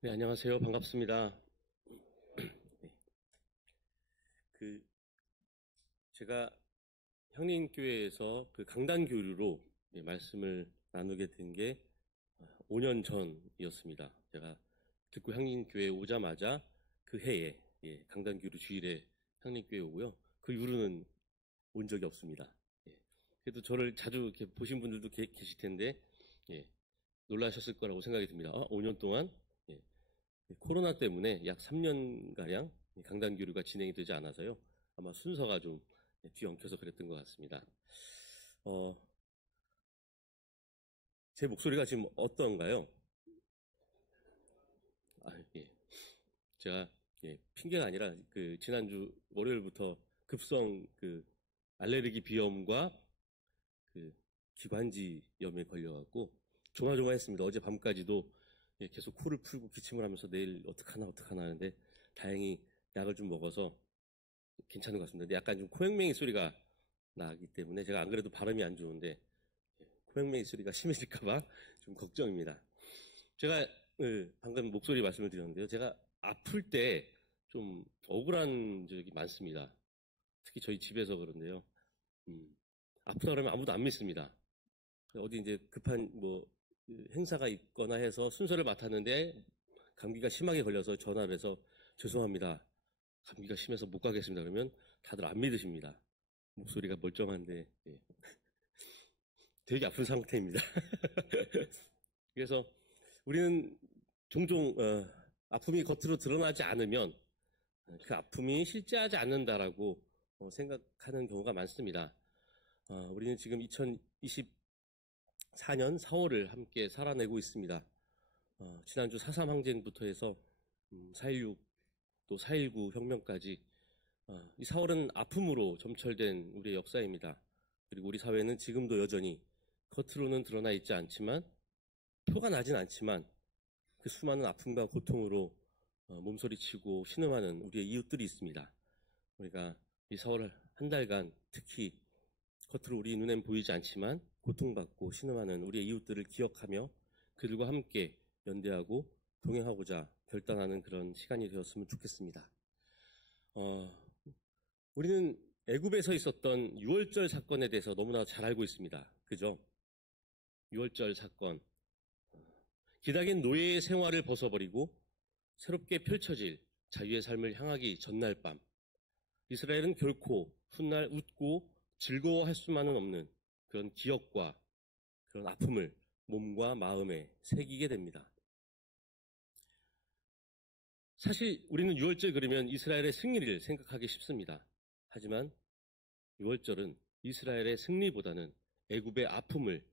네, 안녕하세요. 반갑습니다. 네, 그, 제가 형님교회에서 그 강단 교류로 말씀을 나누게 된 게 5년 전이었습니다. 제가 듣고 형님교회에 오자마자 그 해에 강단 교류 주일에 형님교회에 오고요. 그 이후로는 온 적이 없습니다. 그래도 저를 자주 이렇게 보신 분들도 계실 텐데, 놀라셨을 거라고 생각이 듭니다. 5년 동안 코로나 때문에 약 3년가량 강단 교류가 진행이 되지 않아서요. 아마 순서가 좀 뒤엉켜서 그랬던 것 같습니다. 제 목소리가 지금 어떤가요? 예. 제가 핑계가 아니라 그 지난주 월요일부터 급성 그 알레르기 비염과 그 기관지염에 걸려갖고 조마조마했습니다. 어제 밤까지도 계속 코를 풀고 기침을 하면서 내일 어떡하나 하는데 다행히 약을 좀 먹어서 괜찮은 것 같습니다. 근데 약간 좀 코맹맹이 소리가 나기 때문에 제가 안 그래도 발음이 안 좋은데 코맹맹이 소리가 심해질까봐 좀 걱정입니다. 제가 방금 목소리 말씀을 드렸는데요. 제가 아플 때 좀 억울한 적이 많습니다. 특히 저희 집에서 그런데요. 아프다 그러면 아무도 안 믿습니다. 어디 이제 급한 행사가 있거나 해서 순서를 맡았는데 감기가 심하게 걸려서 전화를 해서 죄송합니다. 감기가 심해서 못 가겠습니다. 그러면 다들 안 믿으십니다. 목소리가 멀쩡한데 되게 아픈 상태입니다. 그래서 우리는 종종 아픔이 겉으로 드러나지 않으면 그 아픔이 실제하지 않는다라고 생각하는 경우가 많습니다. 우리는 지금 2024년 4월을 함께 살아내고 있습니다. 지난주 4.3 항쟁부터 해서 4.16 또 4.19 혁명까지 이 4월은 아픔으로 점철된 우리의 역사입니다. 그리고 우리 사회는 지금도 여전히 겉으로는 드러나 있지 않지만 표가 나진 않지만 그 수많은 아픔과 고통으로 몸서리치고 신음하는 우리의 이웃들이 있습니다. 우리가 이 4월 한 달간 특히 겉으로 우리 눈엔 보이지 않지만 고통받고 신음하는 우리의 이웃들을 기억하며 그들과 함께 연대하고 동행하고자 결단하는 그런 시간이 되었으면 좋겠습니다. 우리는 애굽에서 있었던 유월절 사건에 대해서 너무나 잘 알고 있습니다. 그죠? 유월절 사건. 기다린 노예의 생활을 벗어버리고 새롭게 펼쳐질 자유의 삶을 향하기 전날 밤. 이스라엘은 결코 훗날 웃고 즐거워할 수만은 없는 그런 기억과 그런 아픔을 몸과 마음에 새기게 됩니다. 사실 우리는 유월절 그러면 이스라엘의 승리를 생각하기 쉽습니다. 하지만 유월절은 이스라엘의 승리보다는 애굽의 아픔을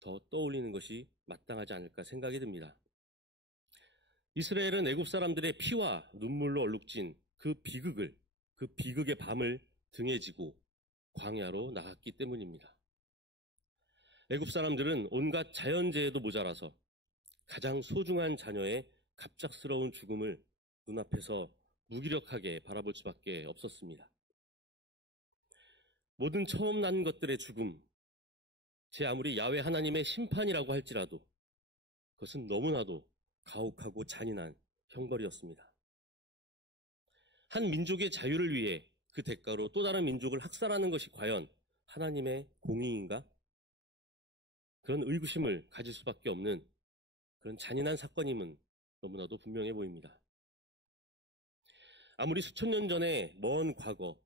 더 떠올리는 것이 마땅하지 않을까 생각이 듭니다. 이스라엘은 애굽 사람들의 피와 눈물로 얼룩진 그 비극의 밤을 등에 지고 광야로 나갔기 때문입니다. 애굽 사람들은 온갖 자연재해도 모자라서 가장 소중한 자녀의 갑작스러운 죽음을 눈앞에서 무기력하게 바라볼 수밖에 없었습니다. 모든 처음 난 것들의 죽음, 제 아무리 야훼 하나님의 심판이라고 할지라도 그것은 너무나도 가혹하고 잔인한 형벌이었습니다. 한 민족의 자유를 위해 그 대가로 또 다른 민족을 학살하는 것이 과연 하나님의 공의인가? 그런 의구심을 가질 수밖에 없는 그런 잔인한 사건임은 너무나도 분명해 보입니다. 아무리 수천 년 전에 먼 과거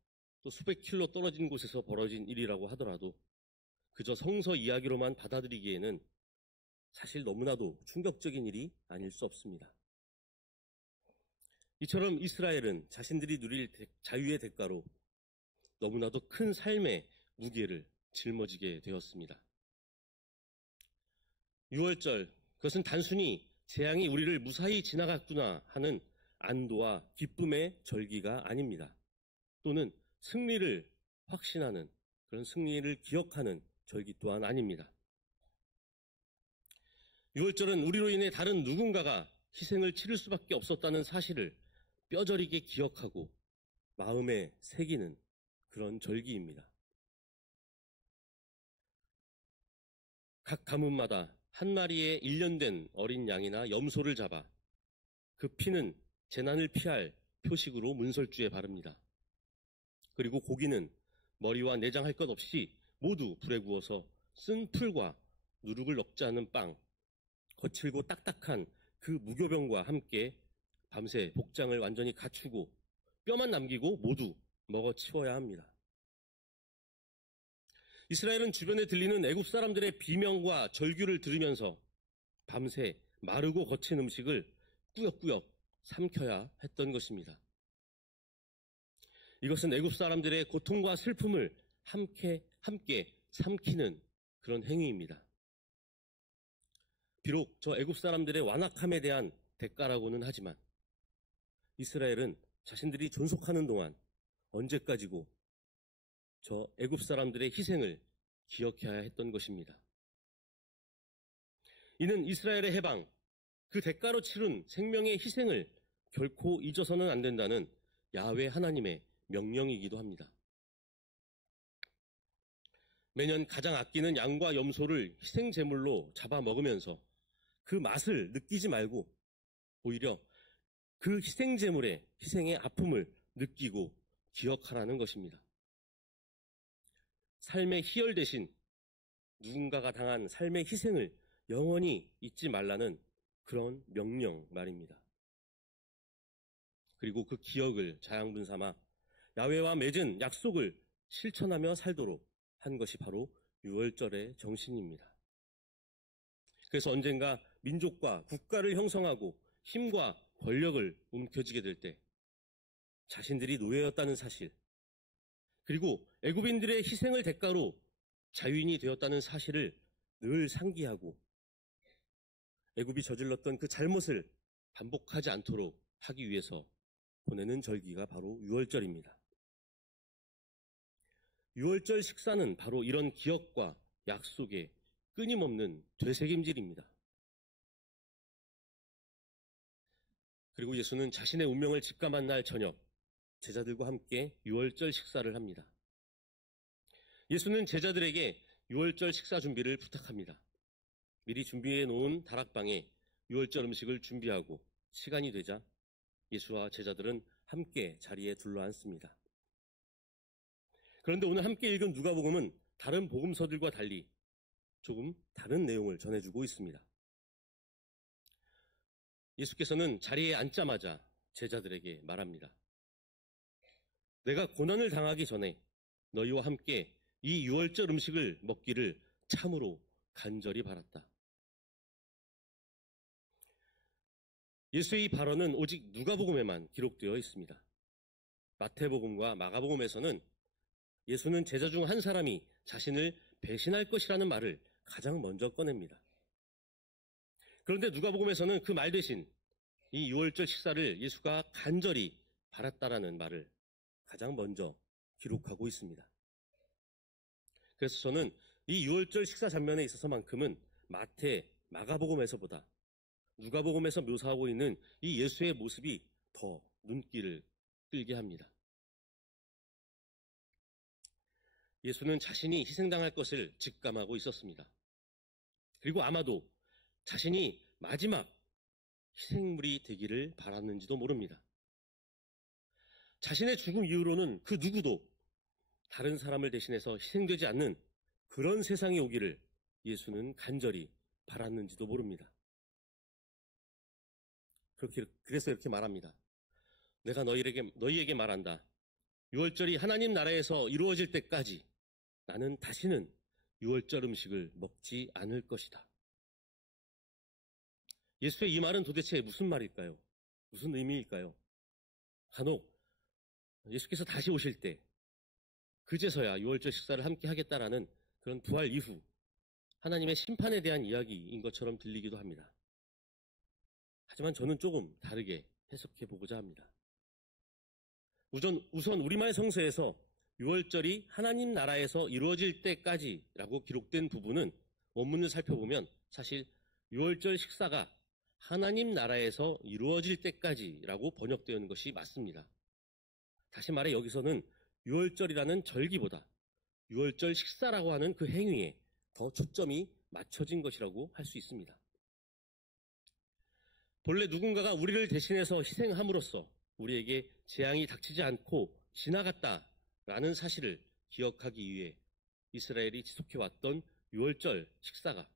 또 수백 킬로 떨어진 곳에서 벌어진 일이라고 하더라도 그저 성서 이야기로만 받아들이기에는 사실 너무나도 충격적인 일이 아닐 수 없습니다. 이처럼 이스라엘은 자신들이 누릴 자유의 대가로 너무나도 큰 삶의 무게를 짊어지게 되었습니다. 유월절, 그것은 단순히 재앙이 우리를 무사히 지나갔구나 하는 안도와 기쁨의 절기가 아닙니다. 또는 승리를 확신하는 그런 승리를 기억하는 절기 또한 아닙니다. 유월절은 우리로 인해 다른 누군가가 희생을 치를 수밖에 없었다는 사실을 뼈저리게 기억하고 마음에 새기는 그런 절기입니다. 각 가문마다 한 마리의 일년된 어린 양이나 염소를 잡아 그 피는 재난을 피할 표식으로 문설주에 바릅니다. 그리고 고기는 머리와 내장 할 것 없이 모두 불에 구워서 쓴 풀과 누룩을 넣지 않은 빵, 거칠고 딱딱한 그 무교병과 함께 밤새 복장을 완전히 갖추고 뼈만 남기고 모두 먹어 치워야 합니다. 이스라엘은 주변에 들리는 애굽 사람들의 비명과 절규를 들으면서 밤새 마르고 거친 음식을 꾸역꾸역 삼켜야 했던 것입니다. 이것은 애굽 사람들의 고통과 슬픔을 함께 삼키는 그런 행위입니다. 비록 저 애굽 사람들의 완악함에 대한 대가라고는 하지만 이스라엘은 자신들이 존속하는 동안 언제까지고 저 애굽 사람들의 희생을 기억해야 했던 것입니다. 이는 이스라엘의 해방, 그 대가로 치른 생명의 희생을 결코 잊어서는 안 된다는 야훼 하나님의 명령이기도 합니다. 매년 가장 아끼는 양과 염소를 희생제물로 잡아먹으면서 그 맛을 느끼지 말고 오히려 그 희생제물의 희생의 아픔을 느끼고 기억하라는 것입니다. 삶의 희열 대신 누군가가 당한 삶의 희생을 영원히 잊지 말라는 그런 명령 말입니다. 그리고 그 기억을 자양분 삼아 야훼와 맺은 약속을 실천하며 살도록 한 것이 바로 유월절의 정신입니다. 그래서 언젠가 민족과 국가를 형성하고 힘과 권력을 움켜쥐게 될 때 자신들이 노예였다는 사실, 그리고 애굽인들의 희생을 대가로 자유인이 되었다는 사실을 늘 상기하고 애굽이 저질렀던 그 잘못을 반복하지 않도록 하기 위해서 보내는 절기가 바로 유월절입니다. 유월절 식사는 바로 이런 기억과 약속의 끊임없는 되새김질입니다. 그리고 예수는 자신의 운명을 직감한 날 저녁 제자들과 함께 유월절 식사를 합니다. 예수는 제자들에게 유월절 식사 준비를 부탁합니다. 미리 준비해 놓은 다락방에 유월절 음식을 준비하고 시간이 되자 예수와 제자들은 함께 자리에 둘러앉습니다. 그런데 오늘 함께 읽은 누가복음은 다른 복음서들과 달리 조금 다른 내용을 전해주고 있습니다. 예수께서는 자리에 앉자마자 제자들에게 말합니다. 내가 고난을 당하기 전에 너희와 함께 이 유월절 음식을 먹기를 참으로 간절히 바랐다. 예수의 이 발언은 오직 누가복음에만 기록되어 있습니다. 마태복음과 마가복음에서는 예수는 제자 중 한 사람이 자신을 배신할 것이라는 말을 가장 먼저 꺼냅니다. 그런데 누가복음에서는 그 말 대신 이 유월절 식사를 예수가 간절히 바랐다라는 말을 가장 먼저 기록하고 있습니다. 그래서 저는 이 유월절 식사 장면에 있어서만큼은 마태, 마가복음에서보다 누가복음에서 묘사하고 있는 이 예수의 모습이 더 눈길을 끌게 합니다. 예수는 자신이 희생당할 것을 직감하고 있었습니다. 그리고 아마도 자신이 마지막 희생물이 되기를 바랐는지도 모릅니다. 자신의 죽음 이후로는 그 누구도 다른 사람을 대신해서 희생되지 않는 그런 세상이 오기를 예수는 간절히 바랐는지도 모릅니다. 그래서 이렇게 말합니다. 내가 너희에게 말한다. 유월절이 하나님 나라에서 이루어질 때까지 나는 다시는 유월절 음식을 먹지 않을 것이다. 예수의 이 말은 도대체 무슨 말일까요? 무슨 의미일까요? 간혹 예수께서 다시 오실 때 그제서야 유월절 식사를 함께 하겠다라는 그런 부활 이후 하나님의 심판에 대한 이야기인 것처럼 들리기도 합니다. 하지만 저는 조금 다르게 해석해 보고자 합니다. 우선 우리말 성서에서 유월절이 하나님 나라에서 이루어질 때까지라고 기록된 부분은 원문을 살펴보면 사실 유월절 식사가 하나님 나라에서 이루어질 때까지라고 번역되어 있는 것이 맞습니다. 다시 말해 여기서는 유월절이라는 절기보다 유월절 식사라고 하는 그 행위에 더 초점이 맞춰진 것이라고 할 수 있습니다. 본래 누군가가 우리를 대신해서 희생함으로써 우리에게 재앙이 닥치지 않고 지나갔다라는 사실을 기억하기 위해 이스라엘이 지속해왔던 유월절 식사가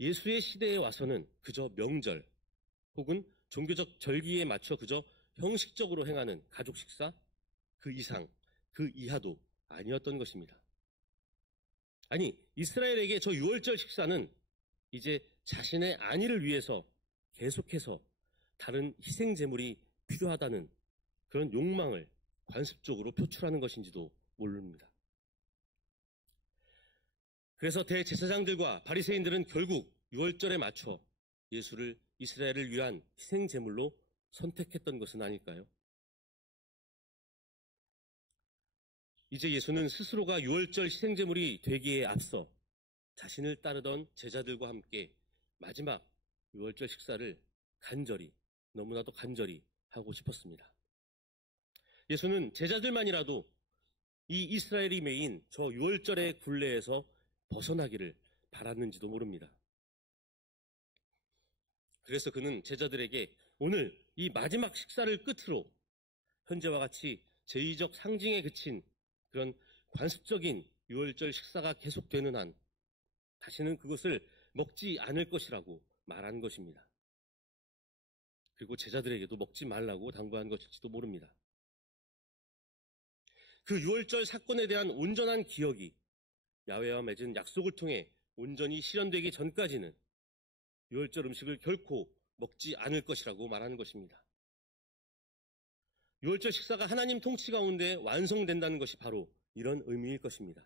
예수의 시대에 와서는 그저 명절 혹은 종교적 절기에 맞춰 그저 형식적으로 행하는 가족 식사 그 이상, 그 이하도 아니었던 것입니다. 아니, 이스라엘에게 저 유월절 식사는 이제 자신의 안위를 위해서 계속해서 다른 희생 제물이 필요하다는 그런 욕망을 관습적으로 표출하는 것인지도 모릅니다. 그래서 대제사장들과 바리새인들은 결국 유월절에 맞춰 예수를 이스라엘을 위한 희생 제물로 선택했던 것은 아닐까요? 이제 예수는 스스로가 유월절 희생 제물이 되기에 앞서 자신을 따르던 제자들과 함께 마지막 유월절 식사를 너무나도 간절히 하고 싶었습니다. 예수는 제자들만이라도 이 이스라엘이 메인 저 유월절의 굴레에서 벗어나기를 바랐는지도 모릅니다. 그래서 그는 제자들에게 오늘 이 마지막 식사를 끝으로 현재와 같이 제의적 상징에 그친 그런 관습적인 유월절 식사가 계속되는 한 다시는 그것을 먹지 않을 것이라고 말한 것입니다. 그리고 제자들에게도 먹지 말라고 당부한 것일지도 모릅니다. 그 유월절 사건에 대한 온전한 기억이 야훼와 맺은 약속을 통해 온전히 실현되기 전까지는 유월절 음식을 결코 먹지 않을 것이라고 말하는 것입니다. 유월절 식사가 하나님 통치 가운데 완성된다는 것이 바로 이런 의미일 것입니다.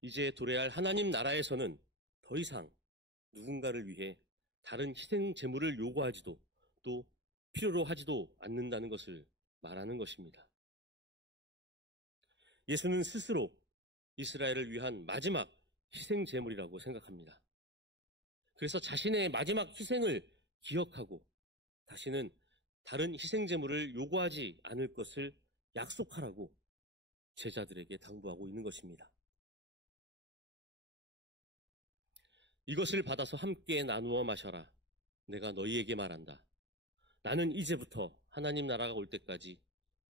이제 도래할 하나님 나라에서는 더 이상 누군가를 위해 다른 희생 제물을 요구하지도 또 필요로 하지도 않는다는 것을 말하는 것입니다. 예수는 스스로 이스라엘을 위한 마지막 희생 제물이라고 생각합니다. 그래서 자신의 마지막 희생을 기억하고 다시는 다른 희생 제물을 요구하지 않을 것을 약속하라고 제자들에게 당부하고 있는 것입니다. 이것을 받아서 함께 나누어 마셔라. 내가 너희에게 말한다. 나는 이제부터 하나님 나라가 올 때까지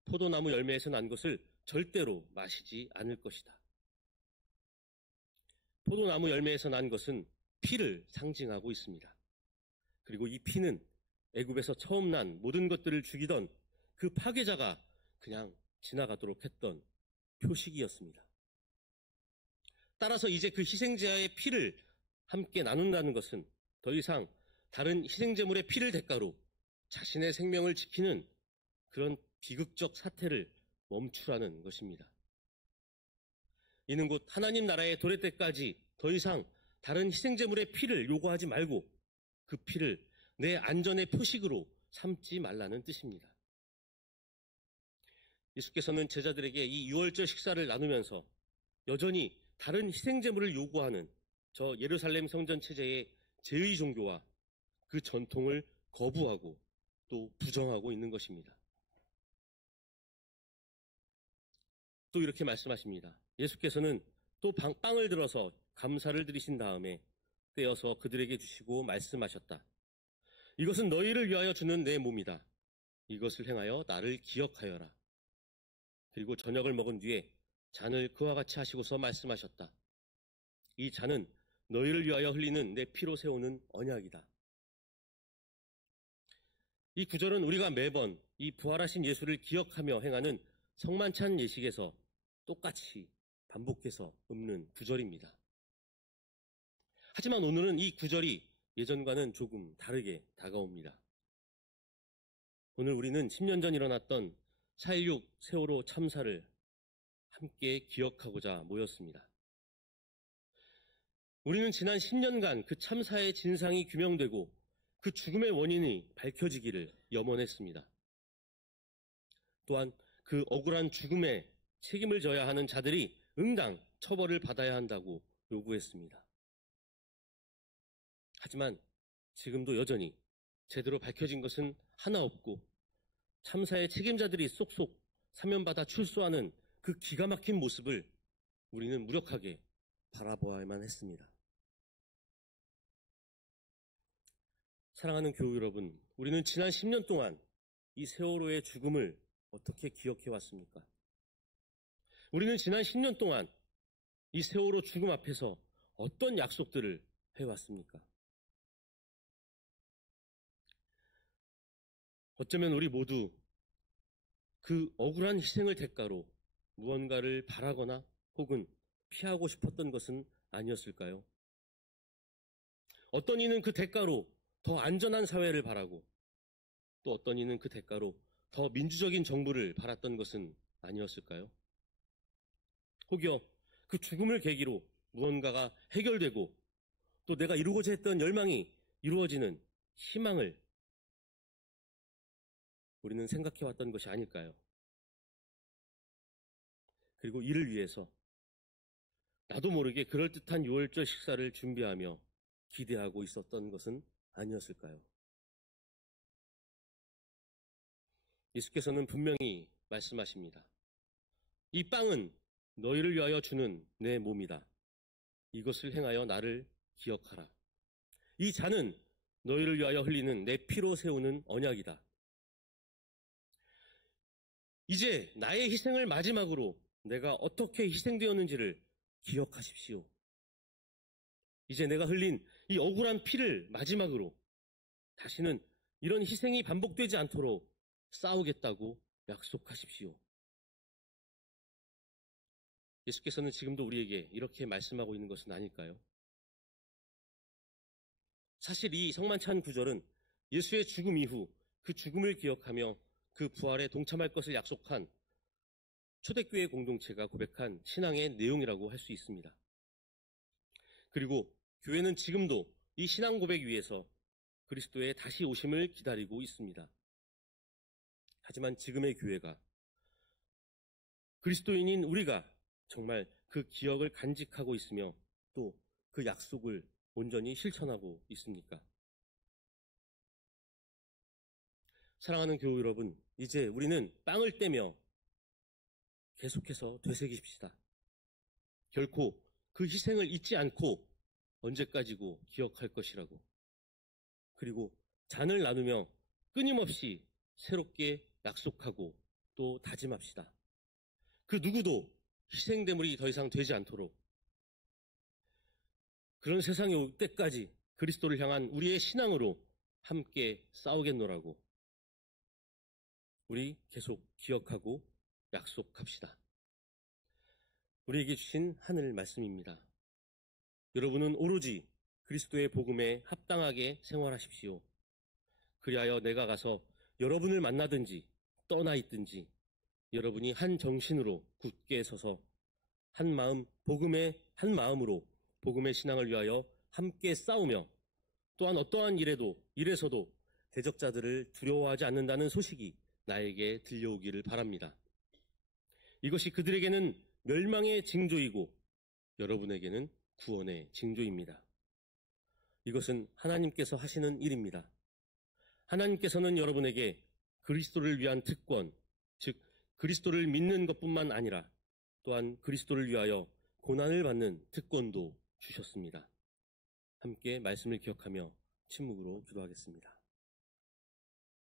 포도나무 열매에서 난 것을 절대로 마시지 않을 것이다. 포도나무 열매에서 난 것은 피를 상징하고 있습니다. 그리고 이 피는 애굽에서 처음 난 모든 것들을 죽이던 그 파괴자가 그냥 지나가도록 했던 표식이었습니다. 따라서 이제 그 희생자의 피를 함께 나눈다는 것은 더 이상 다른 희생제물의 피를 대가로 자신의 생명을 지키는 그런 비극적 사태를 멈추라는 것입니다. 이는 곧 하나님 나라에 도래 때까지 더 이상 다른 희생제물의 피를 요구하지 말고 그 피를 내 안전의 표식으로 삼지 말라는 뜻입니다. 예수께서는 제자들에게 이 유월절 식사를 나누면서 여전히 다른 희생제물을 요구하는 저 예루살렘 성전 체제의 제의 종교와 그 전통을 거부하고 또 부정하고 있는 것입니다. 또 이렇게 말씀하십니다. 예수께서는 또 빵을 들어서 감사를 드리신 다음에 떼어서 그들에게 주시고 말씀하셨다. 이것은 너희를 위하여 주는 내 몸이다. 이것을 행하여 나를 기억하여라. 그리고 저녁을 먹은 뒤에 잔을 그와 같이 하시고서 말씀하셨다. 이 잔은 너희를 위하여 흘리는 내 피로 세우는 언약이다. 이 구절은 우리가 매번 이 부활하신 예수를 기억하며 행하는 성만찬 예식에서 똑같이 반복해서 읊는 구절입니다. 하지만 오늘은 이 구절이 예전과는 조금 다르게 다가옵니다. 오늘 우리는 10년 전 일어났던 4.16 세월호 참사를 함께 기억하고자 모였습니다. 우리는 지난 10년간 그 참사의 진상이 규명되고 그 죽음의 원인이 밝혀지기를 염원했습니다. 또한 그 억울한 죽음에 책임을 져야 하는 자들이 응당 처벌을 받아야 한다고 요구했습니다. 하지만 지금도 여전히 제대로 밝혀진 것은 하나 없고 참사의 책임자들이 쏙쏙 사면받아 출소하는 그 기가 막힌 모습을 우리는 무력하게 바라보아야만 했습니다. 사랑하는 교우 여러분, 우리는 지난 10년 동안 이 세월호의 죽음을 어떻게 기억해 왔습니까? 우리는 지난 10년 동안 이 세월호 죽음 앞에서 어떤 약속들을 해왔습니까? 어쩌면 우리 모두 그 억울한 희생을 대가로 무언가를 바라거나 혹은 피하고 싶었던 것은 아니었을까요? 어떤 이는 그 대가로 더 안전한 사회를 바라고 또 어떤 이는 그 대가로 더 민주적인 정부를 바랐던 것은 아니었을까요? 혹여 그 죽음을 계기로 무언가가 해결되고 또 내가 이루고자 했던 열망이 이루어지는 희망을 우리는 생각해왔던 것이 아닐까요? 그리고 이를 위해서 나도 모르게 그럴듯한 6월절 식사를 준비하며 기대하고 있었던 것은 아니었을까요? 예수께서는 분명히 말씀하십니다. 이 빵은 너희를 위하여 주는 내 몸이다. 이것을 행하여 나를 기억하라. 이 잔은 너희를 위하여 흘리는 내 피로 세우는 언약이다. 이제 나의 희생을 마지막으로 내가 어떻게 희생되었는지를 기억하십시오. 이제 내가 흘린 이 억울한 피를 마지막으로 다시는 이런 희생이 반복되지 않도록 싸우겠다고 약속하십시오. 예수께서는 지금도 우리에게 이렇게 말씀하고 있는 것은 아닐까요? 사실 이 성만찬 구절은 예수의 죽음 이후 그 죽음을 기억하며 그 부활에 동참할 것을 약속한 초대교회 공동체가 고백한 신앙의 내용이라고 할 수 있습니다. 그리고 교회는 지금도 이 신앙 고백 위에서 그리스도의 다시 오심을 기다리고 있습니다. 하지만 지금의 교회가 그리스도인인 우리가 정말 그 기억을 간직하고 있으며 또 그 약속을 온전히 실천하고 있습니까? 사랑하는 교우 여러분, 이제 우리는 빵을 떼며 계속해서 되새깁시다. 결코 그 희생을 잊지 않고 언제까지고 기억할 것이라고. 그리고 잔을 나누며 끊임없이 새롭게 약속하고 또 다짐합시다. 그 누구도 희생대물이 더 이상 되지 않도록 그런 세상이 올 때까지 그리스도를 향한 우리의 신앙으로 함께 싸우겠노라고 우리 계속 기억하고 약속합시다. 우리에게 주신 하늘 말씀입니다. 여러분은 오로지 그리스도의 복음에 합당하게 생활하십시오. 그리하여 내가 가서 여러분을 만나든지 떠나 있든지 여러분이 한 정신으로 굳게 서서 한 마음, 한 마음으로 복음의 신앙을 위하여 함께 싸우며 또한 어떠한 일에서도 대적자들을 두려워하지 않는다는 소식이 나에게 들려오기를 바랍니다. 이것이 그들에게는 멸망의 징조이고 여러분에게는 구원의 징조입니다. 이것은 하나님께서 하시는 일입니다. 하나님께서는 여러분에게 그리스도를 위한 특권, 즉 그리스도를 믿는 것뿐만 아니라 또한 그리스도를 위하여 고난을 받는 특권도 주셨습니다. 함께 말씀을 기억하며 침묵으로 기도하겠습니다.